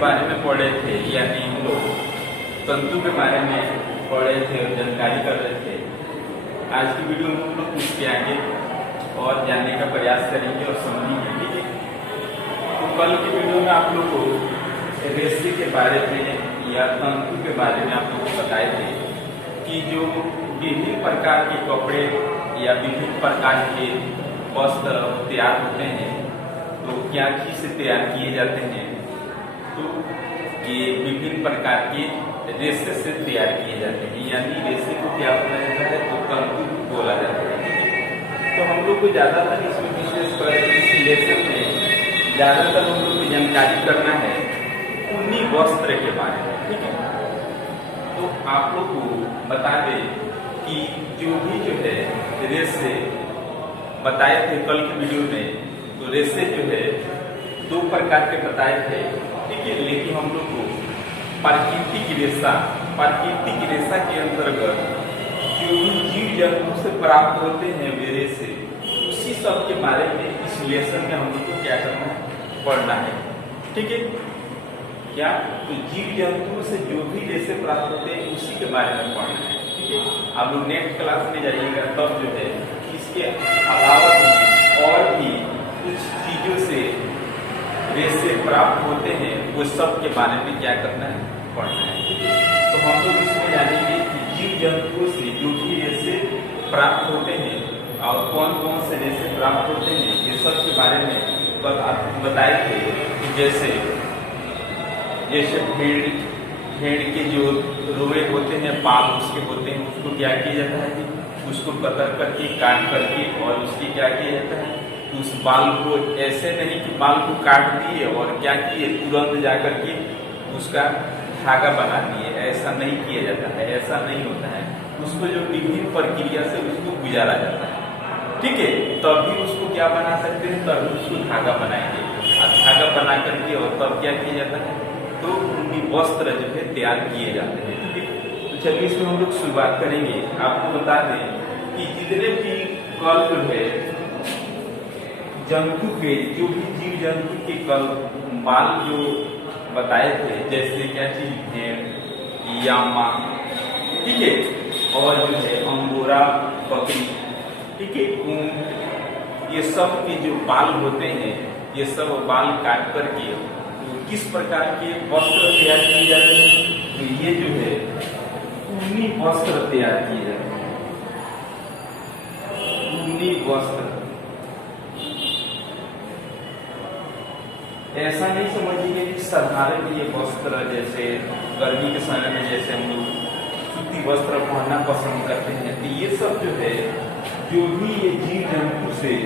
बारे में पढ़ रहे थे, यानी हम लोग तंतु के बारे में पढ़ रहे थे और जानकारी कर रहे थे। आज की वीडियो में हम लोग उसके आगे और जानने का प्रयास करेंगे और समझेंगे, ठीक है। तो कल की वीडियो में आप लोग को रेशे के बारे में या तंतु के बारे में आप लोग को बताए थे कि जो विभिन्न प्रकार के कपड़े या विभिन्न प्रकार के वस्त्र तैयार होते हैं तो क्या चीज से तैयार किए जाते हैं, तो ये विभिन्न प्रकार के रेशे से तैयार किए जाते हैं। यानी रेशे को क्या बोला जाता है, तो तंतु बोला जाता है, ठीक है। तो हम लोग को ज्यादातर इसमें विशेषकर इस लेसन में ज्यादातर हम लोग को जानकारी करना है ऊनी वस्त्र के बारे में, ठीक है। तो आप लोग को बता दें कि जो है रेशे बताए थे कल की वीडियो में, तो रेशे जो है दो प्रकार के बताए थे, ठीक है। लेकिन हम लोग को प्राकृतिक रेशा के अंतर्गत जो भी जीव जंतु से प्राप्त होते हैं वे रेशे, उसी सब के बारे में इस लेसन में हम लोग को क्या करना है, पढ़ना है, ठीक है। क्या, तो जीव जंतु से जो भी रेशे प्राप्त होते हैं उसी के बारे में पढ़ना है, ठीक है। आप लोग नेक्स्ट क्लास में जाइएगा तब जो है इसके अलावा भी और भी कुछ चीजों से रेशे प्राप्त होते हैं वो सब के बारे में क्या करना है, पढ़ना है, ठीक है। तो हम लोग इसमें जानेंगे कि जीव जंतुओं से जो भी रेशे प्राप्त होते हैं और कौन कौन से रेशे प्राप्त होते हैं ये सब के बारे में बताए थे कि जैसे भेड़ के जो रोए होते हैं, बाल उसके होते हैं, उसको क्या किया जाता है कि उसको कतर करके काट करके और उसके क्या किया जाता है, उस बाल को ऐसे नहीं कि बाल को काट दिए और क्या किए तुरंत जाकर के उसका धागा बना दिए, ऐसा नहीं किया जाता है, ऐसा नहीं होता है। उसको जो विभिन्न प्रक्रिया से उसको गुजारा जाता है, ठीक है। तभी उसको क्या बना सकते हैं, तभी उसको धागा बनाएंगे और धागा बना करके और तब क्या किया जाता है, तो उनकी वस्त्र जो है तैयार किए जाते हैं, ठीक है। तो चलिए इसमें हम लोग शुरुआत करेंगे। आपको बता दें कि जितने भी कल जो है जंतु के, जो भी जीव जंतु के कल बाल जो बताए थे, जैसे क्या चीज, भेड़, यामा, ठीक है, और जो है अंगोरा बकरी, ठीक है, ऊंट, ये सब के जो बाल होते हैं, ये सब बाल काट करके किस प्रकार के वस्त्र तैयार किए जाते हैं, तो ये जो है ऊनी वस्त्र तैयार किए जाते हैं, ऊनी वस्त्र। ऐसा नहीं समझिए कि साधारण ये वस्त्र जैसे गर्मी के समय में जैसे हम लोग सूती वस्त्र पहनना पसंद करते हैं, तो ये सब जो है जो भी ये जीव जंतु से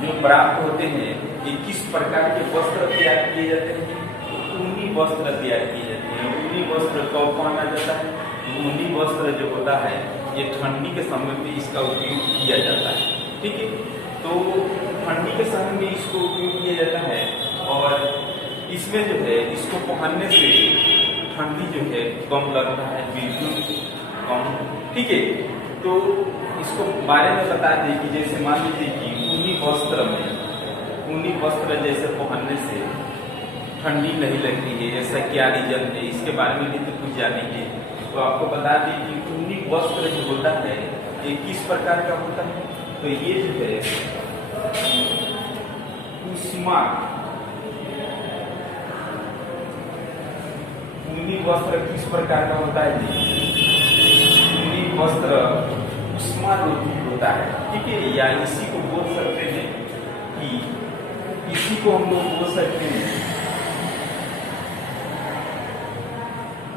जो प्राप्त होते हैं, ये किस प्रकार के वस्त्र तैयार किए जाते हैं, तो ऊनी वस्त्र तैयार किए जाते हैं। ऊनी वस्त्र कब पहना जाता है, ऊनी वस्त्र जो होता है ये ठंडी के समय में इसका उपयोग किया जाता है, ठीक है। तो ठंडी के समय में इसको उपयोग किया जाता है और इसमें जो है इसको पहनने से ठंडी जो है कम लगता है, बिल्कुल कम, ठीक है। तो इसको बारे में बता दें कि जैसे मान लीजिए कि ऊनी वस्त्र जैसे पहनने से ठंडी नहीं लगती है, ऐसा क्या रीजन है, इसके बारे में भी तो कुछ जानेंगे। तो आपको बता दें कि ऊनी वस्त्र जो होता है ये किस प्रकार का होता है, तो ये जो है उष्मा, ऊनी वस्त्र किस प्रकार का होता है, ऊनी वस्त्र उष्मारोधी होता है, ठीक है। या इसी को बोल सकते हैं कि इसी को हम लोग बोल सकते हैं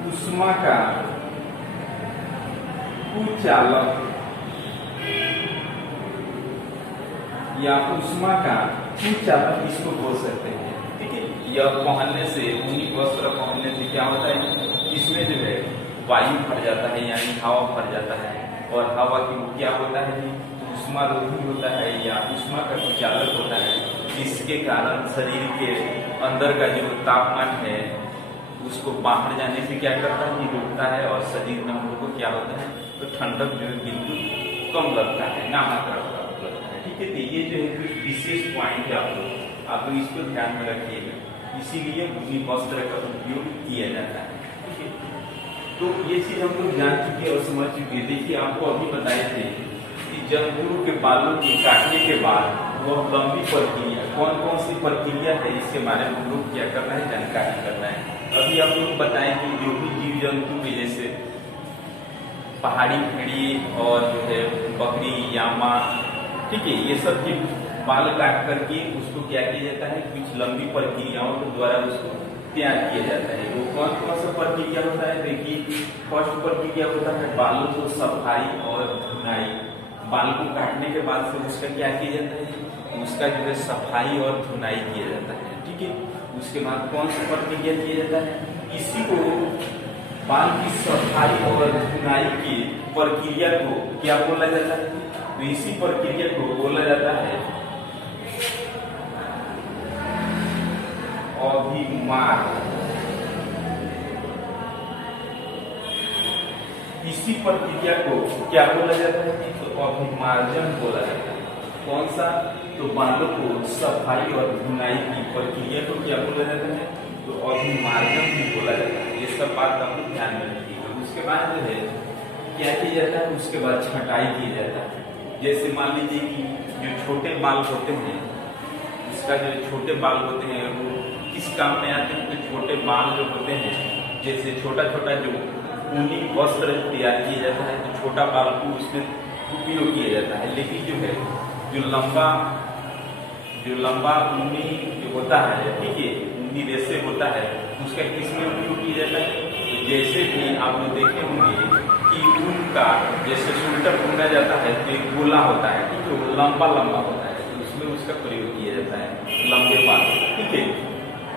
उष्मा का कुचालक या उष्मा का कुचालक इसको बोल सकते हैं, ठीक है। यह पहनने से, ऊनी वस्त्र पहनने से क्या होता है, इसमें जो है वायु भर जाता है, यानी हवा भर जाता है और हवा की क्या होता है कि उष्मारोधी होता है या उष्मा का कुचालक होता है, जिसके कारण शरीर के अंदर का जो तापमान है उसको बाहर जाने से क्या करता है, रोकता है और शरीर में हम लोग को क्या होता है, तो ठंडक जो है बिल्कुल कम लगता है, नामात्र लगता है, ठीक है। तो ये जो है कुछ विशेष पॉइंट है, आप लोग इसको ध्यान में रखिएगा। इसीलिए ऊनी वस्त्र का उपयोग किया जाता है। ठीक है, तो ये चीज हम लोग जान चुके और समझ चुके। देखिए आपको अभी बताए थे कि जंतु के बालों के काटने के बाद वह लंबी प्रक्रिया कौन कौन सी प्रक्रिया है, इसके बारे में हम लोग क्या करना है, जानकारी करना है। अभी आप लोग बताएं कि जो भी जीव जंतु के जैसे पहाड़ी भेड़िए और जो है बकरी यामा, ठीक है, ये सब के बाल काट करके उसको क्या किया जाता है, कुछ लंबी प्रक्रियाओं के द्वारा उसको तैयार किया जाता है। वो कौन कौन सा प्रक्रिया होता है? देखिए फर्स्ट प्रक्रिया होता है बालों को सफाई और धुनाई। बाल को काटने के बाद फिर उसका क्या किया जाता है, उसका जो है सफाई और धुनाई किया जाता है। ठीक है, उसके बाद कौन सा प्रक्रिया किया जाता है, इसी को बाल की सफाई और धुनाई की प्रक्रिया को क्या बोला जाता है, तो इसी प्रक्रिया को बोला जाता है अभिमार। इसी प्रक्रिया को क्या बोला जाता है, तो अभिमार्जन बोला जाता है। कौन सा, तो बालों को सफाई और धुनाई की प्रक्रिया को क्या बोला जाता है, तो अभिमार्जन भी बोला जाता है। ये सब बात आप लोग ध्यान में रखिएगा। उसके बाद जो है क्या किया जाता है, उसके बाद छटाई किया जाता है। जैसे मान लीजिए कि जो छोटे बाल होते हैं, इसका जो छोटे बाल होते हैं वो किस काम में आते हैं, तो छोटे बाल जो होते हैं, जैसे छोटा छोटा जो ऊनी वस्त्र तैयार किया जाता है, तो छोटा बाल को उसमें उपयोग किया जाता है। लेकिन जो है जो लंबा ऊनी जो होता है, ठीक है, ऊनी रेशे होता है, उसका किसमें उपयोग किया जाता है, तो जैसे कि आप लोग देखे होंगे कि ऊन का जैसे स्वेटर बुना जाता है तो एक गोला होता है, ठीक है, वो लंबा लंबा होता है, तो उसमें उसका प्रयोग किया जाता है, लंबे बाल। ठीक है,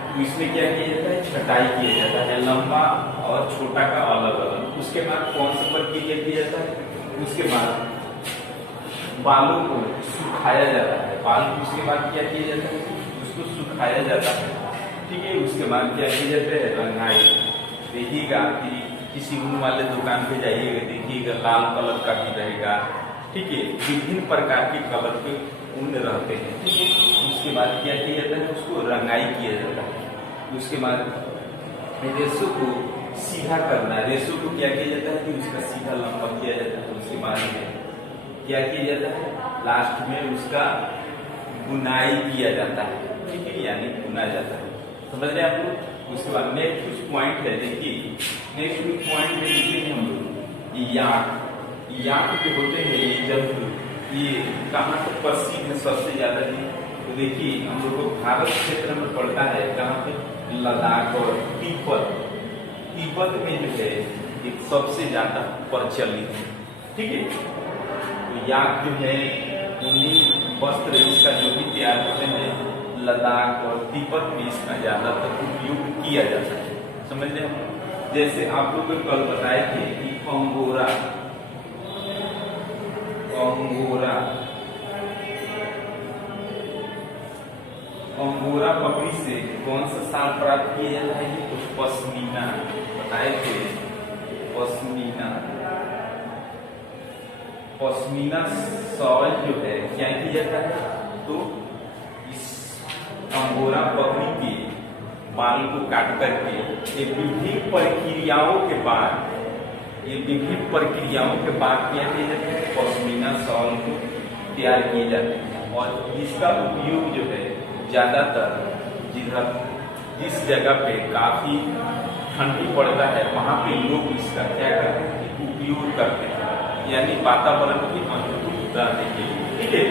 तो इसमें क्या किया जाता है, छटाई किया जाता है, लंबा और छोटा का अलग अलग। उसके बाद कौन सा प्रक्रिया किया जाता है, उसके बाद बालों को सुखाया जाता है। बाल को उसके बाद क्या किया जाता है, उसको सुखाया जाता है। ठीक है, उसके बाद क्या किया जाता है, रंगाई। देखिएगा कि किसी ऊन वाले दुकान पे जाइएगा, देखिएगा लाल कलर का भी रहेगा। ठीक है, विभिन्न प्रकार के कलर के ऊन रहते हैं। ठीक है, उसके बाद क्या किया जाता है, उसको रंगाई किया जाता है। उसके बाद रेशो को सीधा करना है। रेशो को क्या किया जाता है कि उसका सीधा लंबा किया जाता है। उसके बाद में क्या किया जाता है, लास्ट में उसका बुनाई किया जाता है। ठीक है, यानी बुना जाता है। समझ रहे हैं आप लोग। उसके बाद नेक्स्ट कुछ पॉइंट है, देखिए नेक्स्ट कुछ पॉइंट में लिखेंगे हम लोग याक जो होते हैं ये जंतु, ये कहाँ पे प्रसिद्ध है सबसे ज्यादा जी, तो देखिए हम लोग को भारत क्षेत्र में पड़ता है, कहाँ पे, लद्दाख और तिब्बत में जो है एक सबसे ज्यादा प्रचलित है। ठीक है, तो याक जो है ऊनी वस्त्र इसका जो भी तैयार होते हैं, लद्दाख और तिब्बत में इसका ज्यादातर उपयोग किया जाता है। समझ रहे हैं। जैसे आप लोग को कल बताए थे कि अंगोरा बकरी से कौन सा साल प्राप्त किया जाता है, तो पश्मीना बताए थे। पश्मीना शॉल जो है क्या किया जाता है, तो इस अंगोरा बकरी के बाल को काट करके ये विभिन्न प्रक्रियाओं के बाद क्या किया जाता है, पश्मीना शॉल को तैयार किए जाते हैं। और इसका उपयोग जो है ज्यादातर जिस जगह पे काफी ठंडी पड़ता है वहां पे लोग इसका क्या करते हैं, उपयोग करते हैं, यानी वातावरण की अनुकूल रहने के लिए। ठीक है,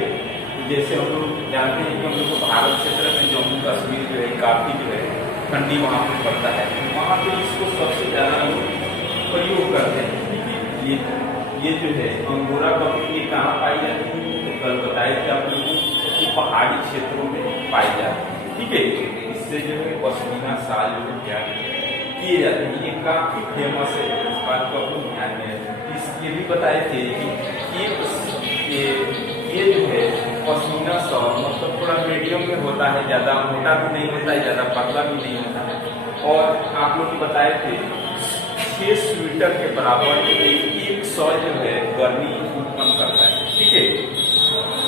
जैसे हम लोग जानते हैं कि हम लोग भारत क्षेत्र में जम्मू कश्मीर जो है काफी जो है ठंडी वहाँ पे पड़ता है, वहाँ पे इसको सबसे ज्यादा लोग प्रयोग करते हैं। ये जो है अंगोरा बकरी ये कहाँ पाई जाती है, तो कल बताए थे आप लोगों को कि पहाड़ी क्षेत्रों में पाई जाती है। ठीक है, इससे जो है पश्मीना शाल जो है क्या किए जाते हैं, ये काफी फेमस है। इस बात को आप लोग ध्यान में ये भी बताए थे कि ये जो है पश्मीना शॉल मतलब थोड़ा मीडियम में होता है, ज्यादा मोटा भी नहीं होता है, ज्यादा पतला भी नहीं होता है। और आप लोग बताए थे 6 स्वेटर के बराबर एक शॉल जो है गर्मी उत्पन्न करता है। ठीक है,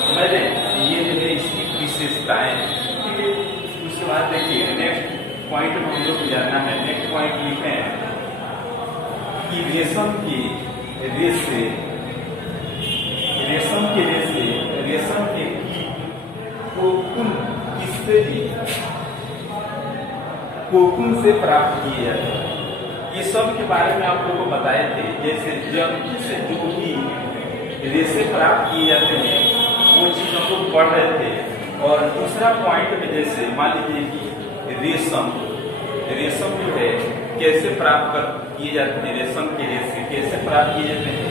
समझ रहे, ये जो है इसकी विशेषताएं। ठीक है, उसके बाद देखिए नेक्स्ट पॉइंट में हम लोग को जानना है। नेक्स्ट पॉइंट लिखे हैं कि रेशम के रेशे रेशम के कीट कोकून से प्राप्त किए जाते हैं। ये सब के बारे में आप लोगों को बताए थे। जैसे जंतु से जो भी रेशे प्राप्त किए जाते हैं वो चीज हम लोग पढ़ रहे थे। और दूसरा पॉइंट में जैसे मान लीजिए कि रेशम जो है कैसे प्राप्त किए जाते हैं, रेशम के रेशे कैसे प्राप्त किए जाते हैं,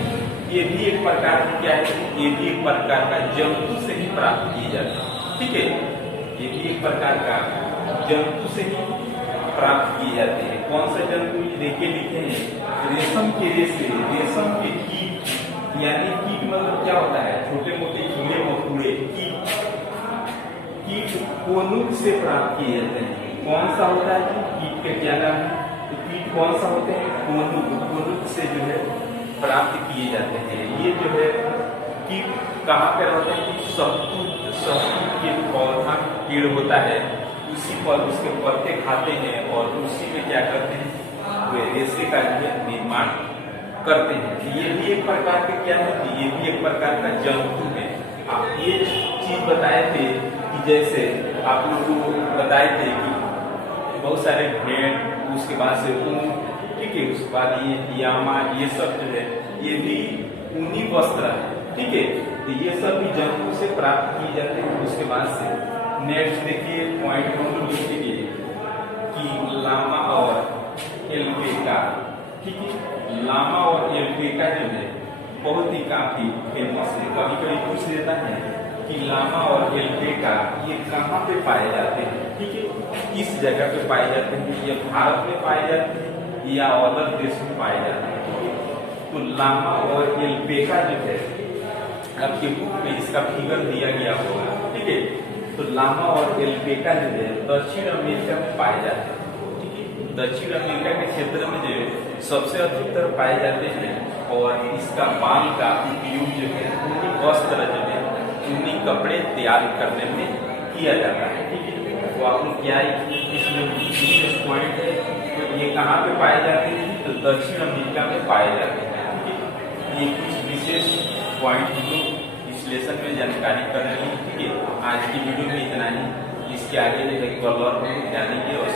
ये भी एक प्रकार की क्या है, ये भी एक प्रकार का जंतु से ही प्राप्त किए जाते हैं। ठीक है, ये भी एक प्रकार का जंतु से ही प्राप्त किए जाते हैं। कौन सा जंतु देखिए लिखे हैं, रेशम के रेशे, रेशम के कीट, यानी कीट मतलब क्या होता है, छोटे मोटे कीड़े मकोड़े कीट कोनुक से प्राप्त किए जाते हैं। कौन सा होता है कीट का क्या नाम है, तो कीट कौन सा होते हैं, कोनुक से जो है प्राप्त किए जाते हैं। ये जो है कीट कहाँ पे रहते हैं, शहतूत के पौधा पेड़ होता है, उसी पर उसके पत्ते खाते हैं और उसी में क्या करते हैं, वे रेशे का जो है निर्माण करते हैं। ये भी एक प्रकार के क्या है, ये भी एक प्रकार का जंतु है। आप ये चीज बताए थे कि जैसे आप लोग को बताए थे कि बहुत सारे भेड़, उसके बाद से ऊन, ठीक है, उसके बाद ये यामा, ये सब जो है ये भी ऊनी वस्त्र है। ठीक है, तो ये सब भी जंतु से प्राप्त किए जाते हैं। उसके बाद से नेक्स्ट देखिए पॉइंट हम लोग लिखेंगे कि लामा और एल्पेका। ठीक है, लामा और एल्पेका जो है बहुत ही काफी फेमस है। कभी कभी पूछ देता है कि लामा और एल्पेका ये कहाँ पे पाए जाते हैं। ठीक है, किस जगह पे पाए जाते हैं, ये भारत में पाए जाते हैं या अदर देश में पाए जाते हैं। ठीक है, तो लामा और एल्पेका जो है आपके बुक में इसका फिगर दिया गया होगा। ठीक है, तो लामा और एल्पेका जो है दक्षिण अमेरिका में पाए जाते हैं। ठीक है, दक्षिण अमेरिका के क्षेत्र में जो है सबसे अधिकतर पाए जाते हैं। और इसका बाल का उपयोग जो है ऊनी वस्त्र जो है ऊनी कपड़े तैयार करने में किया जाता है। ठीक है, तो आप लोग क्या इसमें विशेष पॉइंट है, तो ये कहाँ पे पाए जाते हैं, तो दक्षिण अमेरिका में पाए जाते हैं। ठीक है, ये कुछ विशेष पॉइंट हम लोग विश्लेषण में जानकारी कर रहे हैं। ठीक है, आज की वीडियो में इतना ही। इसके आगे जो है कलर जानेंगे और